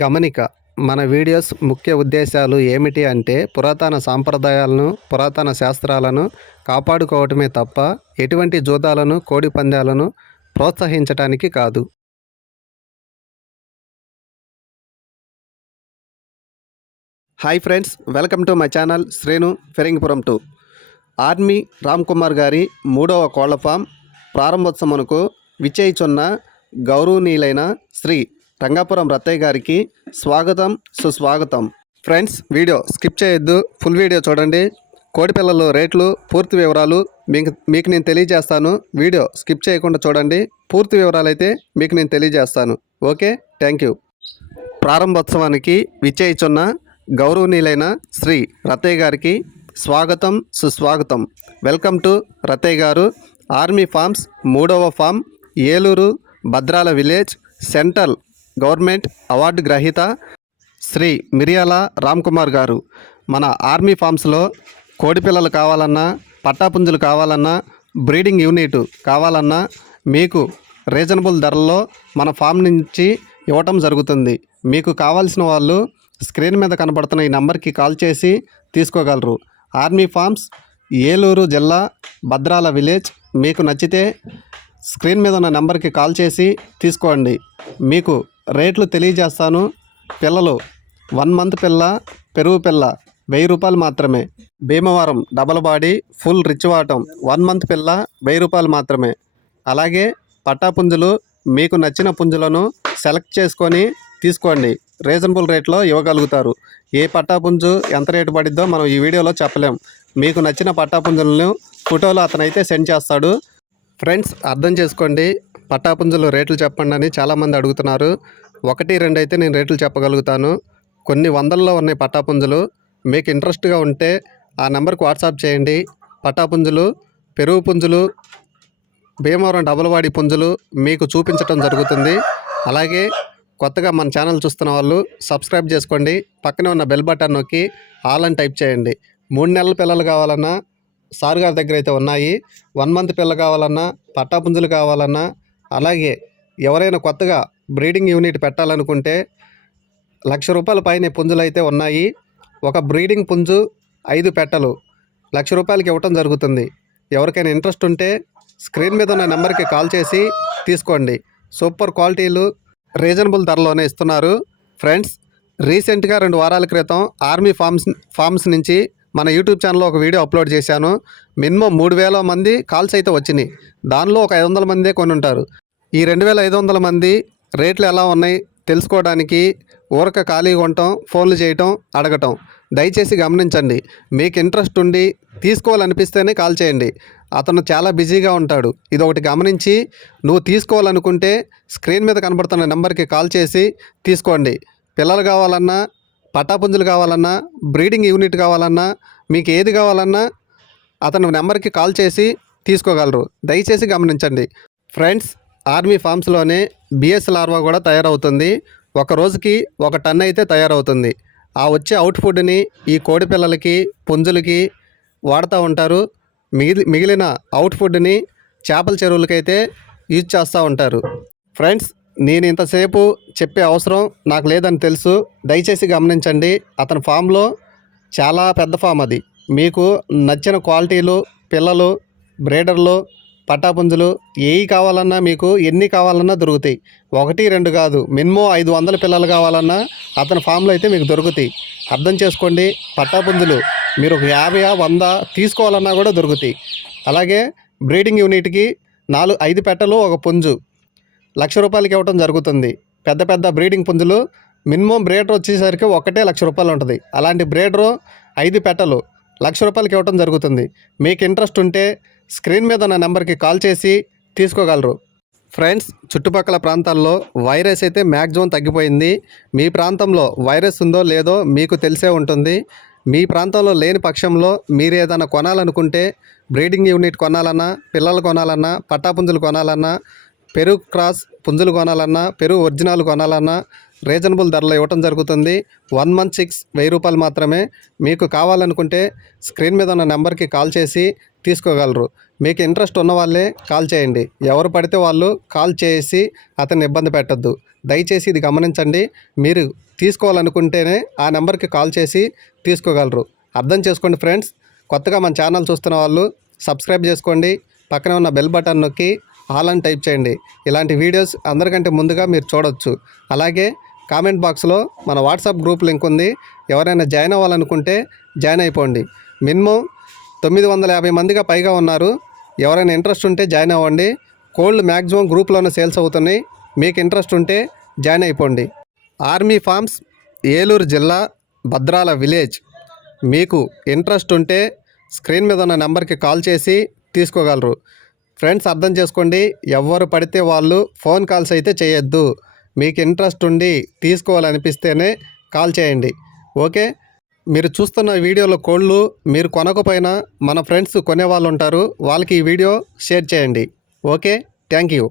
గమనిక మన వీడియోస్ ముఖ్య ఉద్దేశాలు ఏమిటి అంటే పురాతన సాంప్రదాయాలను పురాతన శాస్త్రాలను కాపాడుకోవటమే తప్ప ఎటువంటి జూదాలను కోడి పందాలను ప్రోత్సహించటానికి కాదు. Hi friends welcome to my channel Sreenu Feringipuram two. Army Ram Kumar గారి మూడవ కోళ్ళ ఫామ్ ప్రారంభోత్సవమునకు విచ్చేయిచున్న గౌరవనీయులైన శ్రీ రంగాపురం రత్తయ్య గారికి స్వాగతం సుస్వాగతం. ఫ్రెండ్స్ వీడియో స్కిప్ చేయొద్దు. ఫుల్ వీడియో చూడండి. కోడిపిల్లలు రేట్లు పూర్తి వివరాలు మీకు మీకు నేను తెలియజేస్తాను. వీడియో స్కిప్ చేయకుండా చూడండి. పూర్తి వివరాలు అయితే మీకు నేను తెలియజేస్తాను. ఓకే? Thank you. ప్రారంభోత్సవానికి విచ్చేయిచున్న గౌరవనీయులైన శ్రీ రత్తయ్య గారికి స్వాగతం సుస్వాగతం. వెల్కమ్ టు రత్తయ్య గారు. ఆర్మీ ఫార్మ్స్ మూడవ farm Eluru Bhadrala village central government award గ్రహీత శ్రీ మిరియాల రామ్ కుమార్ గారు. మన ఆర్మీ ఫార్మ్స్లో కోడిపిల్లలు కావాలన్నా పట్టాపుంజులు కావాలన్నా బ్రీడింగ్ యూనిట్ కావాలన్నా మీకు రీజనబుల్ ధరల్లో మన ఫామ్ నుంచి ఇవ్వటం జరుగుతుంది. మీకు కావాల్సిన వాళ్ళు స్క్రీన్ మీద కనబడుతున్న ఈ నెంబర్కి కాల్ చేసి తీసుకోగలరు. ఆర్మీ ఫార్మ్స్ ఏలూరు జిల్లా భద్రాల విలేజ్. మీకు నచ్చితే స్క్రీన్ మీద ఉన్న నెంబర్కి కాల్ చేసి తీసుకోండి. మీకు రేట్లు తెలియజేస్తాను. పిల్లలు వన్ మంత్ పిల్ల పెరుగు పిల్ల వెయ్యి రూపాయలు మాత్రమే. Bhimavaram double body full rich వాటం వన్ మంత్ పిల్ల వెయ్యి రూపాయలు మాత్రమే. అలాగే పట్టాపుంజులు మీకు నచ్చిన పుంజులను సెలెక్ట్ చేసుకొని తీసుకోండి. రీజనబుల్ రేట్లో ఇవ్వగలుగుతారు. ఏ పట్టాపుంజు ఎంత రేటు పడిద్దో మనం ఈ వీడియోలో చెప్పలేం. మీకు నచ్చిన పట్టాపుంజులను ఫోటోలు అతనైతే సెండ్ చేస్తాడు. ఫ్రెండ్స్ అర్థం చేసుకోండి. పట్టాపుంజులు రేట్లు చెప్పండి అని చాలామంది అడుగుతున్నారు. ఒకటి రెండు అయితే నేను రేట్లు చెప్పగలుగుతాను. కొన్ని వందల్లో ఉన్నాయి పట్టాపుంజులు. మీకు ఇంట్రెస్ట్గా ఉంటే ఆ నెంబర్కి వాట్సాప్ చేయండి. పట్టాపుంజులు పెరుగు పుంజులు భీమవరం డబుల్వాడి పుంజులు మీకు చూపించడం జరుగుతుంది. అలాగే కొత్తగా మన ఛానల్ చూస్తున్న వాళ్ళు సబ్స్క్రైబ్ చేసుకోండి. పక్కనే ఉన్న బెల్ బటన్ నొక్కి ఆల్ అని టైప్ చేయండి. మూడు నెలల పిల్లలు కావాలన్నా సార్ గారి దగ్గర అయితే ఉన్నాయి. వన్ మంత్ పిల్ల కావాలన్నా పట్టాపుంజులు కావాలన్నా అలాగే ఎవరైనా కొత్తగా బ్రీడింగ్ యూనిట్ పెట్టాలనుకుంటే లక్ష రూపాయల పైన పుంజులు అయితే ఉన్నాయి. ఒక బ్రీడింగ్ పుంజు ఐదు పెట్టలు లక్ష రూపాయలకి ఇవ్వటం జరుగుతుంది. ఎవరికైనా ఇంట్రెస్ట్ ఉంటే స్క్రీన్ మీద ఉన్న నెంబర్కి కాల్ చేసి తీసుకోండి. సూపర్ క్వాలిటీలు రీజనబుల్ ధరలోనే ఇస్తున్నారు. ఫ్రెండ్స్ రీసెంట్గా రెండు వారాల క్రితం ఆర్మీ ఫార్మ్స్ ఫార్మ్స్ నుంచి మన యూట్యూబ్ ఛానల్లో ఒక వీడియో అప్లోడ్ చేశాను. మినిమం మూడు వేల మంది కాల్స్ అయితే వచ్చినాయి. దానిలో ఒక ఐదు వందల మందే కొని ఉంటారు ఈ రెండు వేల ఐదు వందల మంది రేట్లు ఎలా ఉన్నాయి తెలుసుకోవడానికి ఊరక ఖాళీగా ఉండటం ఫోన్లు చేయటం అడగటం. దయచేసి గమనించండి. మీకు ఇంట్రెస్ట్ ఉండి తీసుకోవాలనిపిస్తేనే కాల్ చేయండి. అతను చాలా బిజీగా ఉంటాడు. ఇది ఒకటి గమనించి నువ్వు తీసుకోవాలనుకుంటే స్క్రీన్ మీద కనబడుతున్న నెంబర్కి కాల్ చేసి తీసుకోండి. పిల్లలు కావాలన్నా పట్టాపుంజులు కావాలన్నా బ్రీడింగ్ యూనిట్ కావాలన్నా మీకు ఏది కావాలన్నా అతను నెంబర్కి కాల్ చేసి తీసుకోగలరు. దయచేసి గమనించండి. ఫ్రెండ్స్ ఆర్మీ ఫార్మ్స్లోనే బిఎస్ లార్వా కూడా తయారవుతుంది. ఒక రోజుకి ఒక టన్ అయితే తయారవుతుంది. ఆ వచ్చే అవుట్పుట్ని ఈ కోడి పిల్లలకి పుంజులకి వాడుతూ ఉంటారు. మిగిలి మిగిలిన అవుట్పుట్ని చేపల చెరువులకైతే యూజ్ చేస్తూ ఉంటారు. ఫ్రెండ్స్ నేను ఇంతసేపు చెప్పే అవసరం నాకు లేదని తెలుసు. దయచేసి గమనించండి అతని ఫామ్లో చాలా పెద్ద ఫామ్ అది. మీకు నచ్చిన క్వాలిటీలు పిల్లలు బ్రేడర్లు పట్టాపుంజులు ఏవి కావాలన్నా మీకు ఎన్ని కావాలన్నా దొరుకుతాయి. ఒకటి రెండు కాదు. మినిమం ఐదు వందల పిల్లలు కావాలన్నా అతని ఫామ్లో అయితే మీకు దొరుకుతాయి. అర్థం చేసుకోండి పట్టాపుంజులు మీరు ఒక యాభై వంద తీసుకోవాలన్నా కూడా దొరుకుతాయి. అలాగే బ్రీడింగ్ యూనిట్కి నాలుగు ఐదు పెట్టలు ఒక పుంజు. లక్ష రూపాయలకి ఇవ్వటం జరుగుతుంది. పెద్ద పెద్ద బ్రీడింగ్ పుంజులు మినిమం బ్రేడర్ వచ్చేసరికి ఒకటే లక్ష రూపాయలు ఉంటుంది. అలాంటి బ్రేడరు ఐదు పెట్టలు లక్ష రూపాయలకి ఇవ్వటం జరుగుతుంది. మీకు ఇంట్రెస్ట్ ఉంటే స్క్రీన్ మీద ఉన్న నెంబర్కి కాల్ చేసి తీసుకోగలరు. ఫ్రెండ్స్ చుట్టుపక్కల ప్రాంతాల్లో వైరస్ అయితే మ్యాక్సిమం తగ్గిపోయింది. మీ ప్రాంతంలో వైరస్ ఉందో లేదో మీకు తెలిసే ఉంటుంది. మీ ప్రాంతంలో లేని పక్షంలో మీరు ఏదైనా కొనాలనుకుంటే బ్రీడింగ్ యూనిట్ కొనాలన్నా పిల్లలు కొనాలన్నా పట్టాపుంజులు కొనాలన్నా పెరుగు క్రాస్ పుంజులు కొనాలన్నా పెరుగు ఒరిజినల్ కొనాలన్నా రీజనబుల్ ధరలో ఇవ్వటం జరుగుతుంది. వన్ మంత్ సిక్స్ వెయ్యి రూపాయలు మాత్రమే మీకు కావాలనుకుంటే స్క్రీన్ మీద ఉన్న నెంబర్కి కాల్ చేసి తీసుకోగలరు. మీకు ఇంట్రెస్ట్ ఉన్న వాళ్ళే కాల్ చేయండి. ఎవరు పడితే వాళ్ళు కాల్ చేసి అతన్ని ఇబ్బంది పెట్టద్దు. దయచేసి ఇది గమనించండి. మీరు తీసుకోవాలనుకుంటేనే ఆ నెంబర్కి కాల్ చేసి తీసుకోగలరు. అర్థం చేసుకోండి ఫ్రెండ్స్. కొత్తగా మన ఛానల్ చూస్తున్న వాళ్ళు సబ్స్క్రైబ్ చేసుకోండి. పక్కనే ఉన్న బెల్ బటన్ నొక్కి ఆల్ అని టైప్ చేయండి. ఇలాంటి వీడియోస్ అందరికంటే ముందుగా మీరు చూడొచ్చు. అలాగే కామెంట్ బాక్స్లో మన వాట్సాప్ గ్రూప్ లింక్ ఉంది. ఎవరైనా జాయిన్ అవ్వాలనుకుంటే జాయిన్ అయిపోండి. మినిమం తొమ్మిది వందల యాభై మందిగా పైగా ఉన్నారు. ఎవరైనా ఇంట్రెస్ట్ ఉంటే జాయిన్ అవ్వండి. కోల్డ్ మ్యాక్సిమం గ్రూప్లోనే సేల్స్ అవుతున్నాయి. మీకు ఇంట్రెస్ట్ ఉంటే జాయిన్ అయిపోండి. ఆర్మీ ఫార్మ్స్ ఏలూరు జిల్లా భద్రాల విలేజ్. మీకు ఇంట్రెస్ట్ ఉంటే స్క్రీన్ మీద ఉన్న నెంబర్కి కాల్ చేసి తీసుకోగలరు. ఫ్రెండ్స్ అర్థం చేసుకోండి. ఎవరు పడితే వాళ్ళు ఫోన్ కాల్స్ అయితే చేయొద్దు. మీకు ఇంట్రెస్ట్ ఉండి తీసుకోవాలనిపిస్తేనే కాల్ చేయండి. ఓకే? మీరు చూస్తున్న వీడియోలో కోళ్ళు మీరు కొనకపోయినా మన ఫ్రెండ్స్ కొనేవాళ్ళు ఉంటారు. వాళ్ళకి ఈ వీడియో షేర్ చేయండి. ఓకే? Thank you.